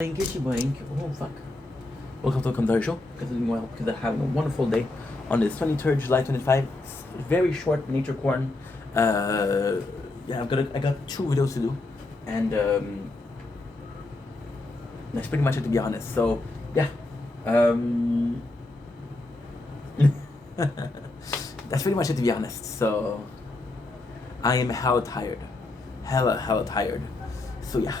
Blink, it's your blink. Oh fuck. Welcome to Commentary Show. Continuing well, because I'm having a wonderful day on this 23rd July 25. It's very short nature corn. Yeah, I got two videos to do, and that's pretty much it, to be honest. So yeah, that's pretty much it, to be honest. So I am hella tired, hella tired. So yeah.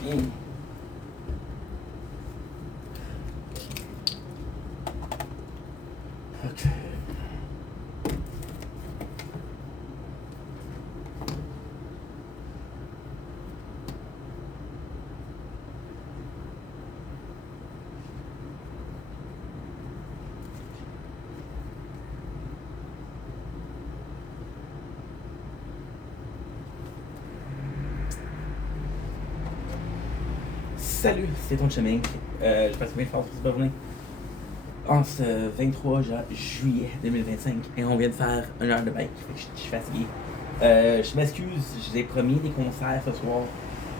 Mm. Okay. Salut, c'est ton chemin. Je passe bien fort pour ce bonjour. En ce 23 juillet 2025 et on vient de faire 1 heure de bike. Fait que je suis fatigué. Je m'excuse, je vous ai promis des concerts ce soir.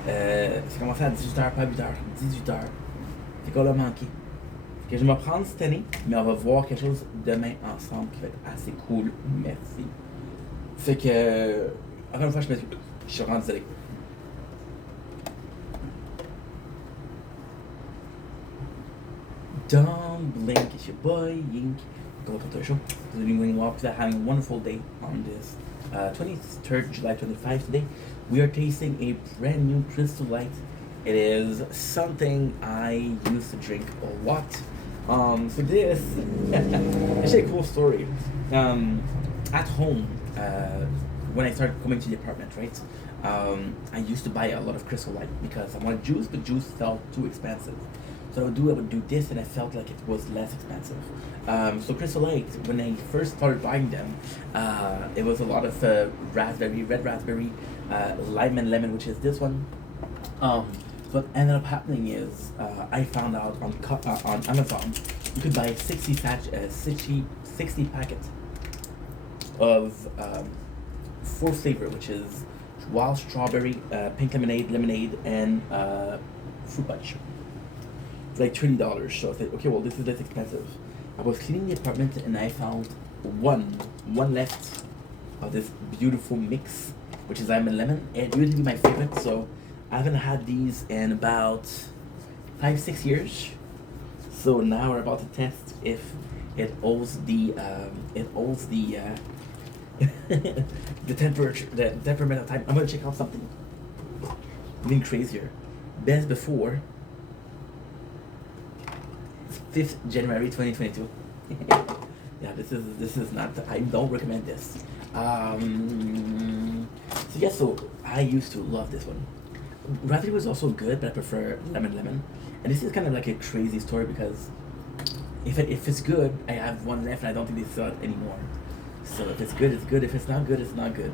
C'est commencé à 18h, pas 8h, 18h. Fait qu'on l'a manqué. Fait que je vais me prendre cette année, mais on va voir quelque chose demain ensemble qui va être assez cool. Merci. Fait que, encore une fois, je m'excuse. Je suis vraiment désolé. Don't blink, it's your boy Yink. Welcome to the show. We're doing well because I'm having a wonderful day on this 23rd July 25 today. We are tasting a brand new Crystal Light. It is something I used to drink a lot. So this, actually a cool story. At home, when I started coming to the apartment, right? I used to buy a lot of Crystal Light because I wanted juice, but juice felt too expensive. So I would do this, and I felt like it was less expensive. So Crystal Light, when I first started buying them, it was a lot of raspberry, red raspberry, lime and lemon, which is this one. What ended up happening is I found out on Amazon you could buy 60 packets of 4 flavor, which is wild strawberry, pink lemonade, and fruit punch. Like $20. So I said, okay, well, this is less expensive. I was cleaning the apartment and I found one left of this beautiful mix, which is lime and lemon, and it would be my favorite. So I haven't had these in about 5-6 years. So now we're about to test if it holds the the temperature, the temperamental time. I'm gonna check out something even crazier. Best before 5th January 2022. Yeah, this is not. I don't recommend this. So yeah, so I used to love this one. Raspberry was also good, but I prefer lemon. And this is kind of like a crazy story because if it's good, I have one left, and I don't think they sell it anymore. So if it's good, it's good. If it's not good, it's not good.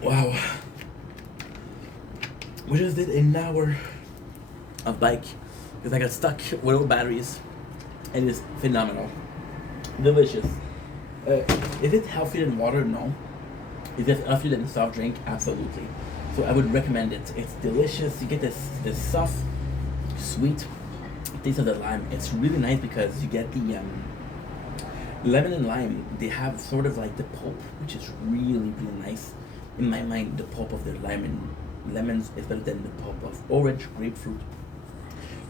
Wow. We just did an hour of bike because I got stuck with old batteries. It is phenomenal. Delicious. Is it healthier than water? No. Is it healthier than a soft drink? Absolutely. So I would recommend it. It's delicious. You get this soft, sweet taste of the lime. It's really nice because you get the lemon and lime. They have sort of like the pulp, which is really really nice. In my mind, the pulp of the lime and lemons is better than the pulp of orange, grapefruit.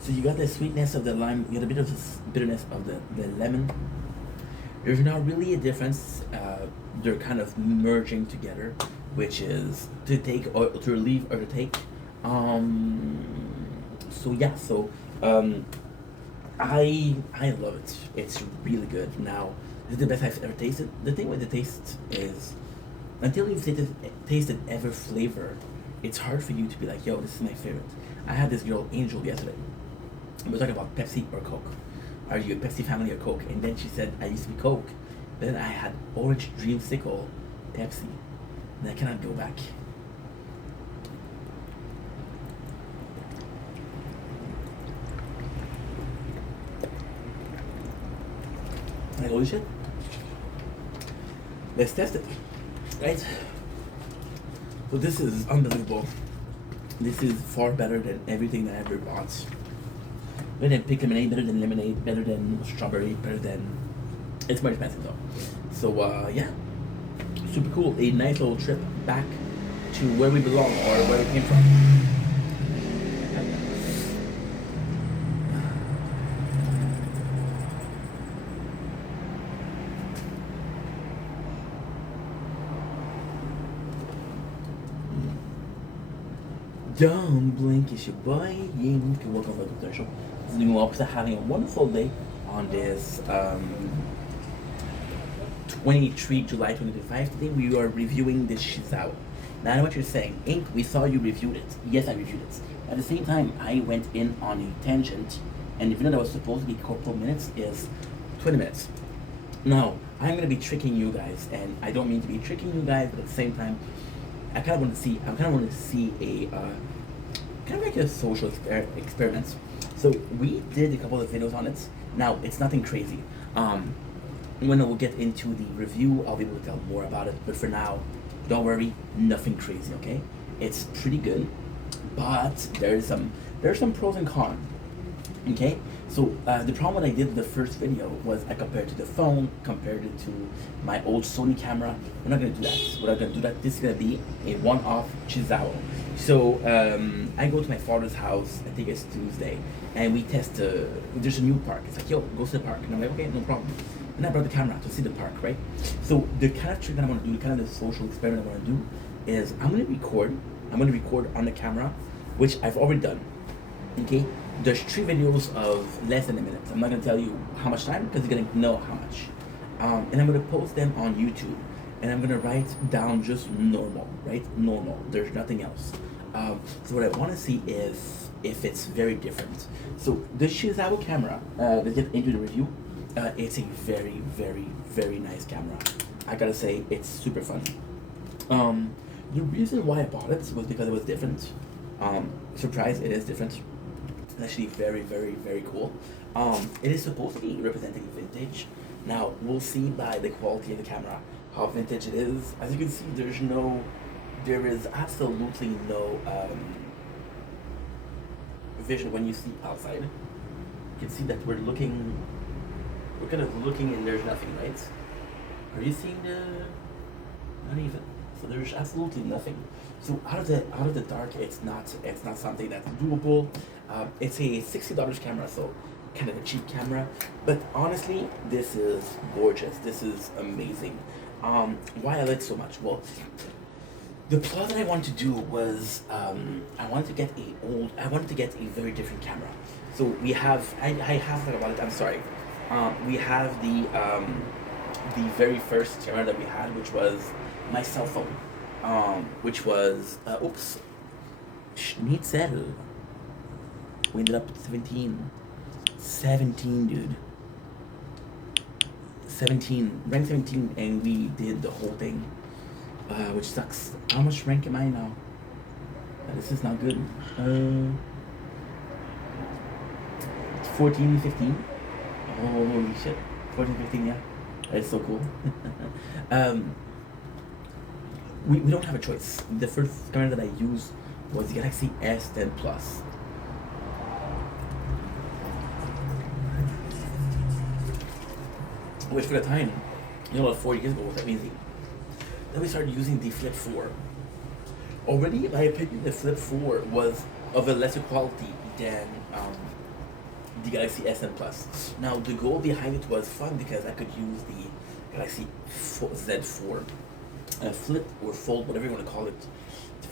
So you got the sweetness of the lime, you got a bit of the bitterness of the lemon. There's not really a difference. They're kind of merging together, which is to take or to leave or to take. So yeah, so I love it. It's really good. Now, this is the best I've ever tasted. The thing with the taste is, until you've tasted every flavor, it's hard for you to be like, yo, this is my favorite. I had this girl Angel yesterday. We were talking about Pepsi or Coke. Are you a Pepsi family or Coke? And then she said, I used to be Coke. Then I had Orange Dreamsicle, Pepsi. And I cannot go back. Like, holy shit. Let's test it. Right? So this is unbelievable. This is far better than everything that I ever bought. Better than pink lemonade, better than lemonade, better than strawberry, better than... It's more expensive though. So yeah, super cool. A nice little trip back to where we belong or where we came from. Don't blink, it's your boy Ying. Welcome back to the show. This is New Officer having a wonderful day on this 23 July 2025. Today we are reviewing the Shizao. Now I know what you're saying. Ink, we saw you reviewed it. Yes, I reviewed it. At the same time, I went in on a tangent, and the video that was supposed to be a couple minutes is 20 minutes. Now, I'm going to be tricking you guys, and I don't mean to be tricking you guys, but at the same time, I kind of want to see a kind of like a social experiment. So we did a couple of videos on it. Now it's nothing crazy. When we'll get into the review, I'll be able to tell more about it. But for now, don't worry, nothing crazy. Okay, it's pretty good, but there's some pros and cons. Okay, so the problem that I did with the first video was I compared to the phone, compared it to my old Sony camera. We're not gonna do that. We're not gonna do that. This is gonna be a one-off Shizao. So I go to my father's house. I think it's Tuesday, and we test. There's a new park. It's like, yo, go to the park, and I'm like, okay, no problem. And I brought the camera to see the park, right? So the kind of trick that I want to do, the kind of the social experiment I want to do, is I'm gonna record. I'm gonna record on the camera, which I've already done. Okay, there's 3 videos of less than a minute. I'm not gonna tell you how much time because you're gonna know how much. And I'm gonna post them on YouTube, and I'm gonna write down just normal, right? Normal. There's nothing else. So what I want to see is if it's very different. So the Shizao camera, let's get into the review. It's a very, very, very nice camera. I gotta say, it's super fun. The reason why I bought it was because it was different. Surprise, it is different. It's actually very, very, very cool. It is supposed to be representing vintage. Now, we'll see by the quality of the camera how vintage it is. As you can see, there is absolutely no vision when you see outside. You can see that we're kind of looking and there's nothing, right? Are you seeing not even. So there's absolutely nothing. So out of the dark, it's not something that's doable. It's a $60 camera, so kind of a cheap camera. But honestly, this is gorgeous. This is amazing. Why I like it so much? Well, the plot that I wanted to do was I wanted to get a very different camera. So we have I have to talk about it. I'm sorry. We have the very first camera that we had, which was my cell phone, which was Schnitzel. We ended up at 17, dude. 17, rank 17, and we did the whole thing, which sucks. How much rank am I now? This is not good. 14, 15. Holy shit. 14, 15, yeah. That's so cool. We don't have a choice. The first camera that I used was the Galaxy S10 Plus. which for the time, 4 years ago was amazing. Then we started using the Flip 4. Already, in my opinion, the Flip 4 was of a lesser quality than the Galaxy S10 Plus. Now, the goal behind it was fun because I could use the Galaxy Z4 flip or fold, whatever you want to call it,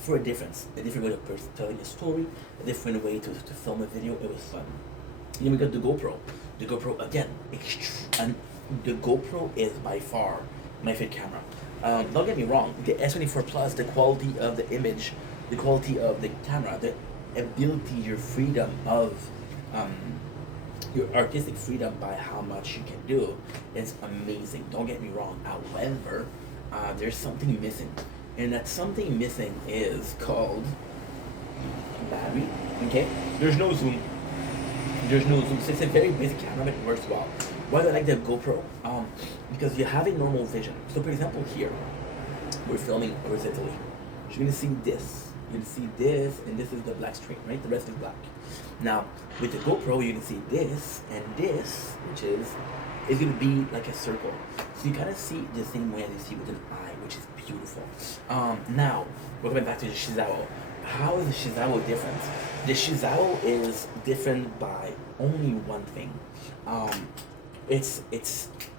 for a different way of telling a story, a different way to film a video. It was fun. Then we got the GoPro. The GoPro again, and the GoPro is by far my favorite camera. Don't get me wrong, the S24 Plus, the quality of the image, the quality of the camera, the ability, your freedom of your artistic freedom by how much you can do is amazing. Don't get me wrong. However, there's something missing, and that something missing is called battery. Okay, there's no zoom. There's no zoom. So it's a very basic camera, but it works well. Why do I like the GoPro? Because you have a normal vision. So, for example, here we're filming horizontally. You're gonna see this. You're gonna see this, and this is the black screen, right? The rest is black. Now, with the GoPro, you're gonna see this and this, which is gonna be like a circle. So you kind of see the same way as you see with an eye, which is beautiful. Now, we're coming back to the Shizawo. How is the Shizawo different? The Shizawo is different by only one thing.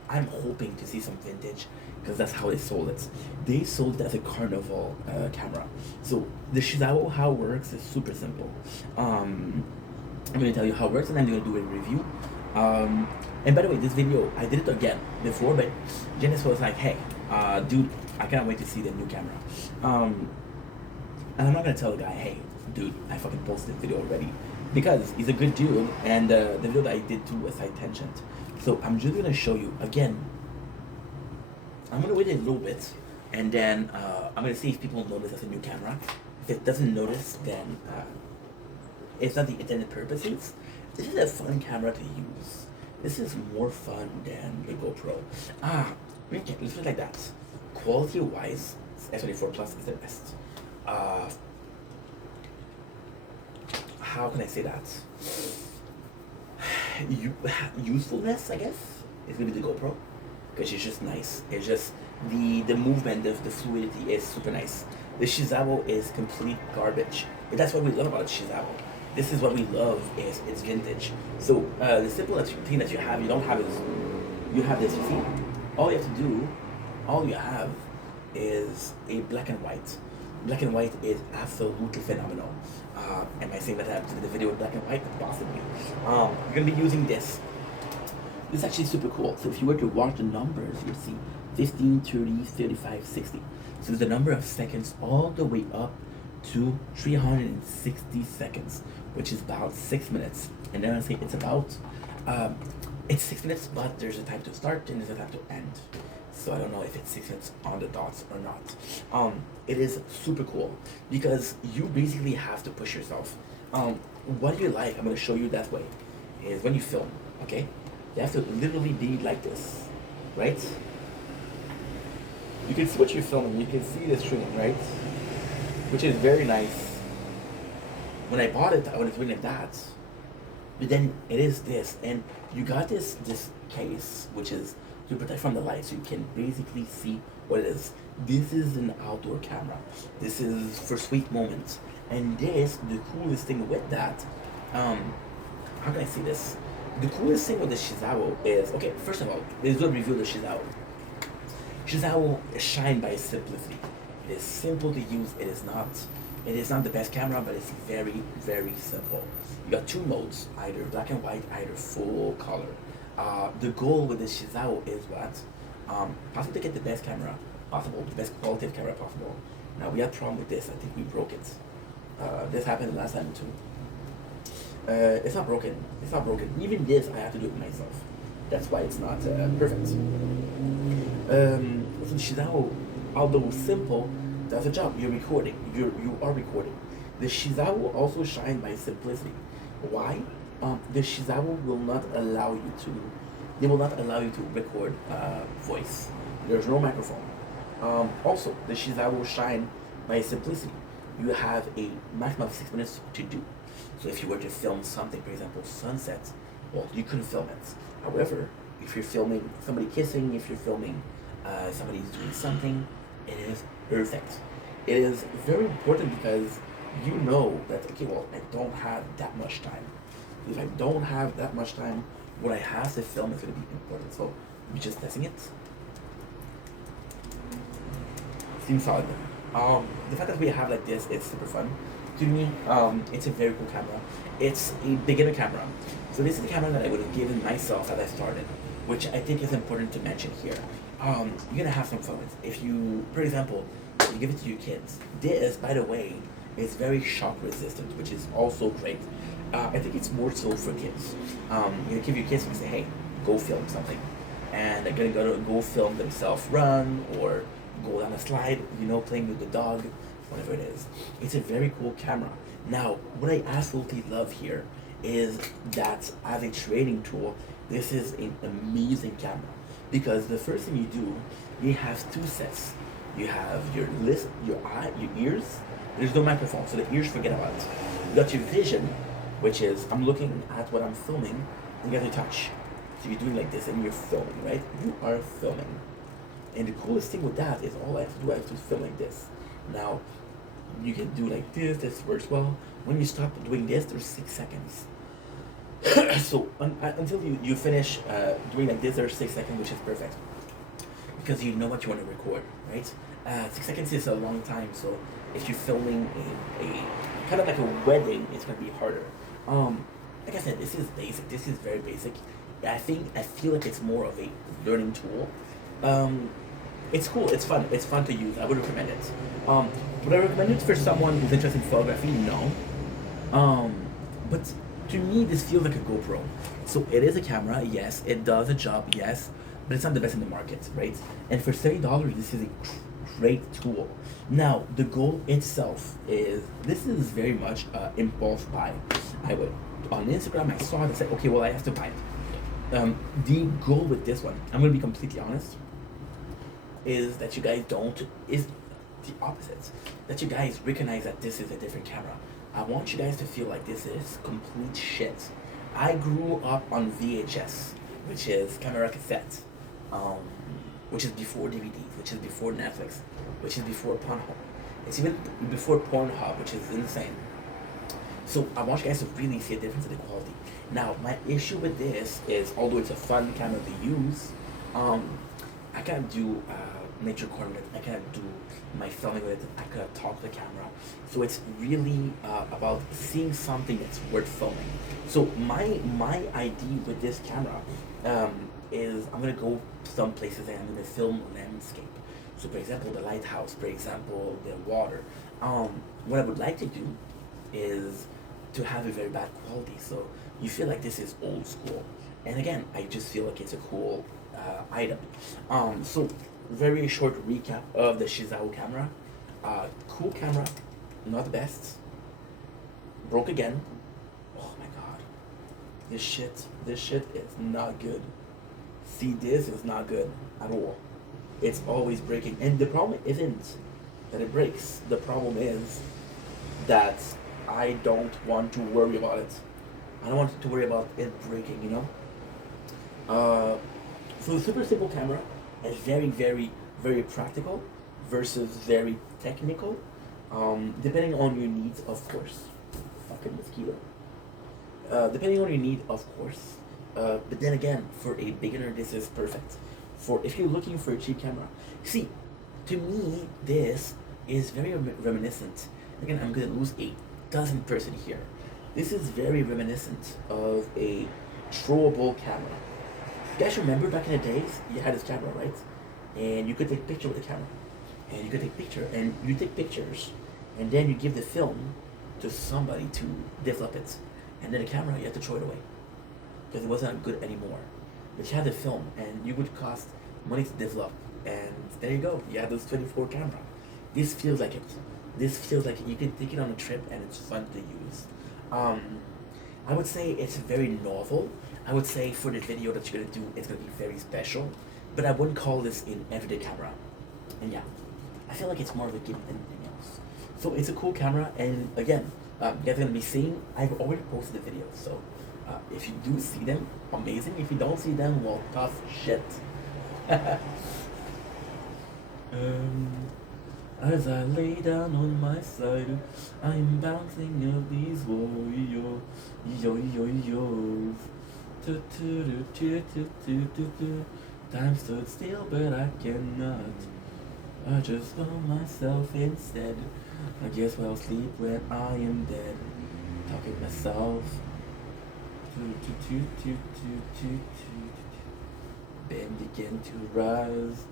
I'm hoping to see some vintage because that's how they sold it. They sold it as a carnival camera. So the Shizawo, how it works is super simple. I'm gonna tell you how it works, and I'm gonna do a review. And by the way, this video I did it again before, but Janice was like, "Hey, dude, I can't wait to see the new camera." And I'm not gonna tell the guy, "Hey, dude, I fucking posted the video already," because he's a good dude, and the video that I did too was high tension. So I'm just gonna show you again. I'm gonna wait a little bit, and then I'm gonna see if people notice that's a new camera. If it doesn't notice, then it's not the intended purposes. This is a fun camera to use. This is more fun than the GoPro. Okay, let's put it like that. Quality wise, S24 Plus is the best. How can I say that? Usefulness, I guess, is gonna be the GoPro, because it's just nice. It's just the movement, the fluidity is super nice. The Shizawo is complete garbage, but that's what we love about Shizawo. This is what we love, is it's vintage. So the simple thing that you don't have is you have this. You see, all you have is a black and white. Black and white is absolutely phenomenal. Am I saying that I have to do the video in black and white? Possibly. You're gonna be using this. This is actually super cool. So if you were to watch the numbers, you'd see 15, 30, 35, 60. So the number of seconds all the way up to 360 seconds, which is about 6 minutes. And then I say it's 6 minutes, but there's a time to start and there's a time to end. So I don't know if it's 6 minutes on the dots or not. It is super cool because you basically have to push yourself. What do you like? I'm gonna show you that way. Is when you film, okay? You have to literally be like this, right? You can see what you're filming. You can see the screen, right? Which is very nice. When I bought it, I was doing like that. But then it is this, and you got this case, which is to protect from the light, so you can basically see what it is. This is an outdoor camera. This is for sweet moments. And this, the coolest thing with that, how can I say this? The coolest thing with the Shizawo is, okay, first of all, let's do a review of the Shizawo. Shizawo is shined by simplicity. It is simple to use. It is not the best camera, but it's very, very simple. You got two modes, either black and white, either full color. The goal with the Shizawo is what? Possibly to get the best camera possible, the best quality of camera possible. Now we had a problem with this. I think we broke it. This happened last time too. It's not broken. It's not broken. Even this, I have to do it myself. That's why it's not perfect. So Shizawo, although simple, does a job. You're recording. You are recording. The Shizawo also shine by simplicity. Why? The Shizawo will not allow you to. They will not allow you to record voice. There's no microphone. Also, the Shizawo shine by simplicity. You have a maximum of 6 minutes to do. So if you were to film something, for example, sunset, well, you couldn't film it. However, if you're filming somebody kissing, if you're filming somebody's doing something, it is perfect. It is very important because you know that, okay, well, I don't have that much time. If I don't have that much time, what I have to film is going to be important. So we're just testing it. Seems solid. The fact that we have like this, it's super fun. To me, it's a very cool camera. It's a beginner camera. So this is the camera that I would have given myself as I started, which I think is important to mention here. You're gonna have some fun with it. If you, for example, you give it to your kids. This, by the way, is very shock resistant, which is also great. I think it's more so for kids. You give your kids and say, hey, go film something. And they're gonna go film themselves run or go down a slide, playing with the dog, whatever it is. It's a very cool camera. Now, what I absolutely love here is that as a training tool, this is an amazing camera. Because the first thing you do, you have two sets. You have your list, your eye, your ears. There's no microphone, so the ears, forget about it. You got your vision, which is I'm looking at what I'm filming, and you got your touch. So you're doing like this and you're filming, right? You are filming. And the coolest thing with that is all I have to do, I have to film like this. Now, you can do like this works well. When you stop doing this, there's 6 seconds. So until you finish doing like this, there's 6 seconds, which is perfect. Because you know what you want to record, right? 6 seconds is a long time, so if you're filming a kind of like a wedding, it's going to be harder. Like I said, this is basic. This is very basic. I feel like it's more of a learning tool. It's cool. It's fun. It's fun to use. I would recommend it. Would I recommend it for someone who's interested in photography? No. But to me, this feels like a GoPro. So it is a camera. Yes, it does a job. Yes, but it's not the best in the market, right? And for $30, this is a great tool. Now, the goal itself is this is very much impulse buy. I would on Instagram. I saw it and said, okay, well, I have to buy it. The goal with this one, I'm gonna be completely honest, is that you guys is the opposite. That you guys recognize that this is a different camera. I want you guys to feel like this is complete shit. I grew up on VHS, which is camera cassette, which is before DVDs, which is before Netflix, which is before Pornhub. It's even before Pornhub, which is insane. So I want you guys to really see a difference in the quality. Now, my issue with this is, although it's a fun camera to use, I can't do nature recording with it. I can't do my filming with it. I can't talk to the camera. So it's really about seeing something that's worth filming. So my idea with this camera is I'm gonna go some places and I'm gonna film landscape. So for example, the lighthouse. For example, the water. What I would like to do is to have a very bad quality. So you feel like this is old school. And again, I just feel like it's a cool item. So very short recap of the Shizao camera. Cool camera, not the best. Broke again. Oh my god. This shit is not good. See, this is not good at all. It's always breaking. And the problem isn't that it breaks. The problem is that I don't want to worry about it. I don't want to worry about it breaking, So super simple camera is very, very, very practical versus very technical. Depending on your needs, of course. Fucking mosquito. Depending on your need, of course. But then again, for a beginner, this is perfect. For if you're looking for a cheap camera, see, to me, this is very reminiscent. Again, I'm gonna lose a dozen person here. This is very reminiscent of a throwable camera. You guys remember back in the days, you had this camera, right? And you could take a picture with the camera. And you could take picture, and you take pictures, and then you give the film to somebody to develop it. And then the camera, you have to throw it away. Because it wasn't good anymore. But you had the film, and you would cost money to develop. And there you go, you have this 24 camera. This feels like it. This feels like you can take it on a trip, and it's fun to use. I would say it's very novel. I would say for the video that you're gonna do, it's gonna be very special. But I wouldn't call this an everyday camera. And yeah, I feel like it's more of a gift than anything else. So it's a cool camera, and again, you guys are gonna be seeing. I've already posted the video, so If you do see them, amazing. If you don't see them, well, tough shit. um, as I lay down on my side, I'm bouncing of these yo yo yo yo. Time stood still, but I cannot. I just found myself instead. I guess I'll sleep when I am dead. Talking to myself. Then begin to rise.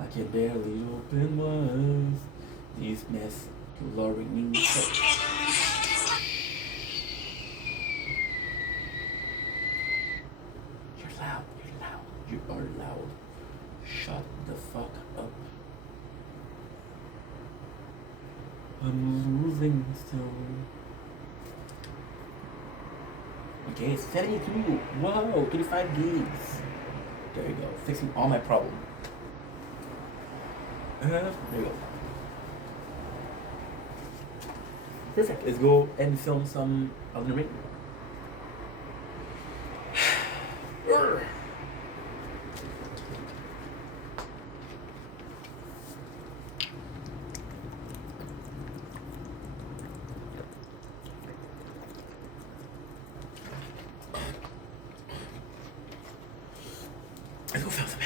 I can barely open my eyes. These mess lowering me. You're loud. You're loud. You are loud. Shut the fuck up. I'm losing still. Okay, it's 72. Whoa, 25 gigs. There you go. Fixing all my problem. There you go. Perfect. Let's go and film some Elden Ring. Let's go film some